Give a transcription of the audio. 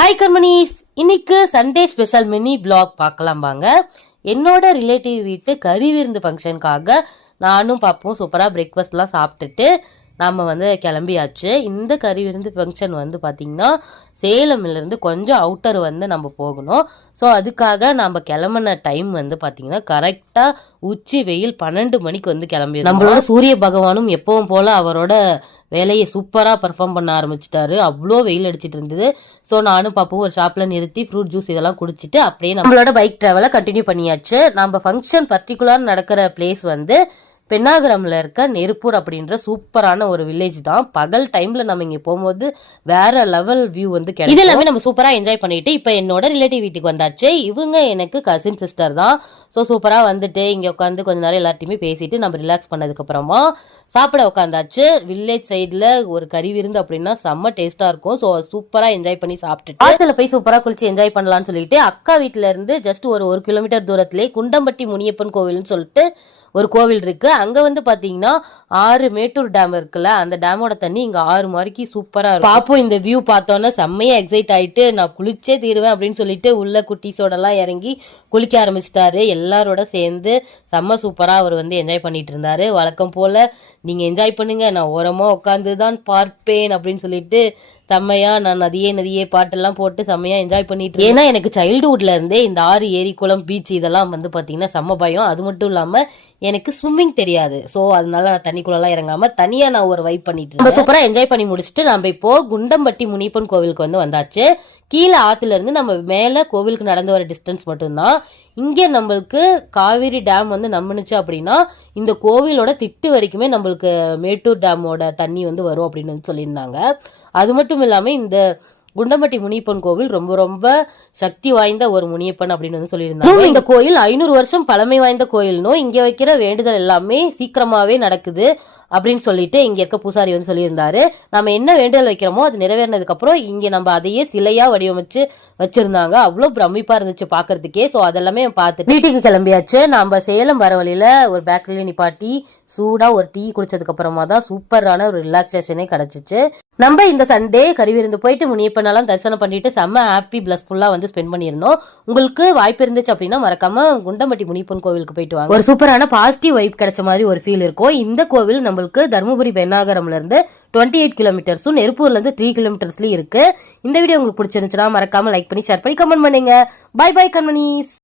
Hi கர்மனிஸ், இன்னைக்கு Sunday special mini vlog பார்க்கலாம் வாங்க. என்னோட ரிலேட்டிவ் வீட்டு கறி விருந்து ஃபங்க்ஷனுக்காக நானும் பாப்போம் சூப்பராக பிரேக்ஃபாஸ்ட்லாம் சாப்பிட்டுட்டு நாம் கிளம்பியாச்சு. இந்த கறி விருந்து ஃபங்க்ஷன் பார்த்திங்கன்னா சேலம்லேருந்து கொஞ்சம் அவுட்டர் நம்ம போகணும். ஸோ அதுக்காக நம்ம கிளம்பின டைம் பார்த்திங்கன்னா கரெக்டாக உச்சி வெயில் 12 மணிக்கு கிளம்பி, நம்மளோட சூரிய பகவானும் எப்பவும் போல் அவரோட வேலையை சூப்பராக பர்ஃபார்ம் பண்ண ஆரம்பிச்சிட்டாரு. அவ்வளோ வெயில் அடிச்சிட்டு இருந்தது. ஸோ நானும் பாப்போம் ஒரு ஷாப்பில் நிறுத்தி ஃப்ரூட் ஜூஸ் இதெல்லாம் குடிச்சிட்டு அப்படியே நம்மளோட பைக் ட்ராவலை கண்டினியூ பண்ணியாச்சு. நம்ம ஃபங்க்ஷன் பர்டிகுலர் நடக்கிற பிளேஸ் பெண்ணாகரம்ல இருக்க நெருப்பூர் அப்படின்ற சூப்பரான ஒரு வில்லேஜ் தான். பகல் டைம்ல நம்ம இங்க போகும்போது வேற லெவல் வியூ கிடைக்கும். இது எல்லாமே நம்ம சூப்பரா என்ஜாய் பண்ணிட்டு இப்ப என்னோட ரிலேட்டிவ் வீட்டுக்கு வந்தாச்சு. இவங்க எனக்கு கசின் சிஸ்டர் தான். ஸோ சூப்பரா இங்க உட்காந்து கொஞ்ச நேரம் எல்லாத்தையுமே பேசிட்டு நம்ம ரிலாக்ஸ் பண்ணதுக்கு அப்புறமா சாப்பிட உட்காந்தாச்சு. வில்லேஜ் சைட்ல ஒரு கறி விருந்து அப்படின்னா செம்ம டேஸ்டா இருக்கும். ஸோ சூப்பரா என்ஜாய் பண்ணி சாப்பிட்டுட்டு ஆத்துல போய் சூப்பரா குளிச்சு என்ஜாய் பண்ணலாம்னு சொல்லிட்டு அக்கா வீட்டுல இருந்து ஜஸ்ட் ஒரு கிலோமீட்டர் தூரத்திலே குண்டம்பட்டி முனியப்பன் கோவில்னு சொல்லிட்டு ஒரு கோவில் இருக்கு. அங்க பாத்தீங்கன்னா 6 மேட்டூர் டேம் இருக்குல்ல, அந்த டேமோட தண்ணி இங்க 6 மாதிரிக்கு சூப்பரா இருக்கும். பாப்போம் இந்த வியூ பார்த்தோன்னா செம்மையா எக்ஸைட் ஆயிட்டு நான் குளிச்சே தீருவேன் அப்படின்னு சொல்லிட்டு உள்ள குட்டீஸோட எல்லாம் இறங்கி குளிக்க ஆரம்பிச்சிட்டாரு. எல்லாரோட சேர்ந்து செம்ம சூப்பரா அவர் என்ஜாய் பண்ணிட்டு இருந்தாரு. வழக்கம் போல நீங்க என்ஜாய் பண்ணுங்க, நான் ஓரமா உட்காந்துதான் பார்ப்பேன் அப்படின்னு சொல்லிட்டு செம்மையா நான் நதியே பாட்டெல்லாம் போட்டு செம்மையா என்ஜாய் பண்ணிட்டு. ஏன்னா எனக்கு சைல்டுஹுட்ல இருந்தே இந்த ஆறு, ஏரி, குளம், பீச் இதெல்லாம் பாத்தீங்கன்னா செம்ம பயம். அது மட்டும் இல்லாம எனக்கு ஸ்விம்மிங் தெரியாது. ஸோ அதனால நான் தண்ணிக்குள்ளெல்லாம் இறங்காம தனியா நான் ஒரு வைப் பண்ணிட்டு நம்ம சூப்பரா என்ஜாய் பண்ணி முடிச்சுட்டு நம்ம இப்போ குண்டம்பட்டி முனியப்பன் கோவிலுக்கு வந்தாச்சு. கீழே ஆத்துல இருந்து நம்ம மேல கோவிலுக்கு நடந்து வர டிஸ்டன்ஸ் மட்டும்தான். இங்கே நம்மளுக்கு காவிரி டேம் நம்பினுச்சு அப்படின்னா இந்த கோவிலோட திட்டு வரைக்குமே நம்மளுக்கு மேட்டூர் டேமோட தண்ணி வரும் அப்படின்னு சொல்லியிருந்தாங்க. அது மட்டும் இல்லாம இந்த குண்டம்பட்டி முனியப்பன் கோவில் ரொம்ப ரொம்ப சக்தி வாய்ந்த ஒரு முனியப்பன் அப்படின்னு சொல்லியிருந்தாங்க. இந்த கோயில் 500 வருஷம் பழமை வாய்ந்த கோயில்னும் இங்க வைக்கிற வேண்டுதல் எல்லாமே சீக்கிரமாவே நடக்குது அப்படின்னு சொல்லிட்டு இங்க இருக்க பூசாரி சொல்லியிருந்தாரு. நம்ம என்ன வேண்டுதல் வைக்கிறோமோ அது நிறைவேறினதுக்கு அப்புறம் இங்க நம்ம அதையே சிலையா வடிவமைச்சு வச்சிருந்தாங்க. அவ்வளவு பிரமிப்பா இருந்துச்சு பாக்குறதுக்கே. ஸோ அதெல்லாமே பார்த்துட்டு வீட்டுக்கு கிளம்பியாச்சு. நம்ம சேலம் வர வழியில ஒரு பேக்கரியில நிப்பாட்டி சூடா ஒரு டீ குடிச்சதுக்கு அப்புறமா தான் சூப்பரான ஒரு ரிலாக்ஸேஷனே கிடைச்சிச்சு. நம்ம இந்த சண்டே கறி விருந்து போயிட்டு முனியப்பனெல்லாம் தரிசனம் பண்ணிட்டு செம்ம ஹாப்பி பிளஸ்ஃபுல்லா ஸ்பெண்ட் பண்ணியிருந்தோம். உங்களுக்கு வாய்ப்பு இருந்துச்சு அப்படின்னா மறக்காம குண்டம்பட்டி முனியப்பன் கோவிலுக்கு போயிட்டு வாங்க. ஒரு சூப்பரான பாசிட்டிவ் வைப் கிடைச்ச மாதிரி ஒரு ஃபீல் இருக்கும். இந்த கோவில் நம்மளுக்கு தருமபுரி பெண்ணாகரம்ல இருந்து 28 கிலோமீட்டர்ஸும் நெருப்பூர்ல இருந்து 3 கிலோமீட்டர்ஸ்லயும் இருக்கு. இந்த வீடியோ உங்களுக்கு பிடிச்சிருந்துச்சுன்னா மறக்காம லைக் பண்ணி ஷேர் பண்ணி கமெண்ட் பண்ணுங்க. Bye bye கண்மணிஸ்.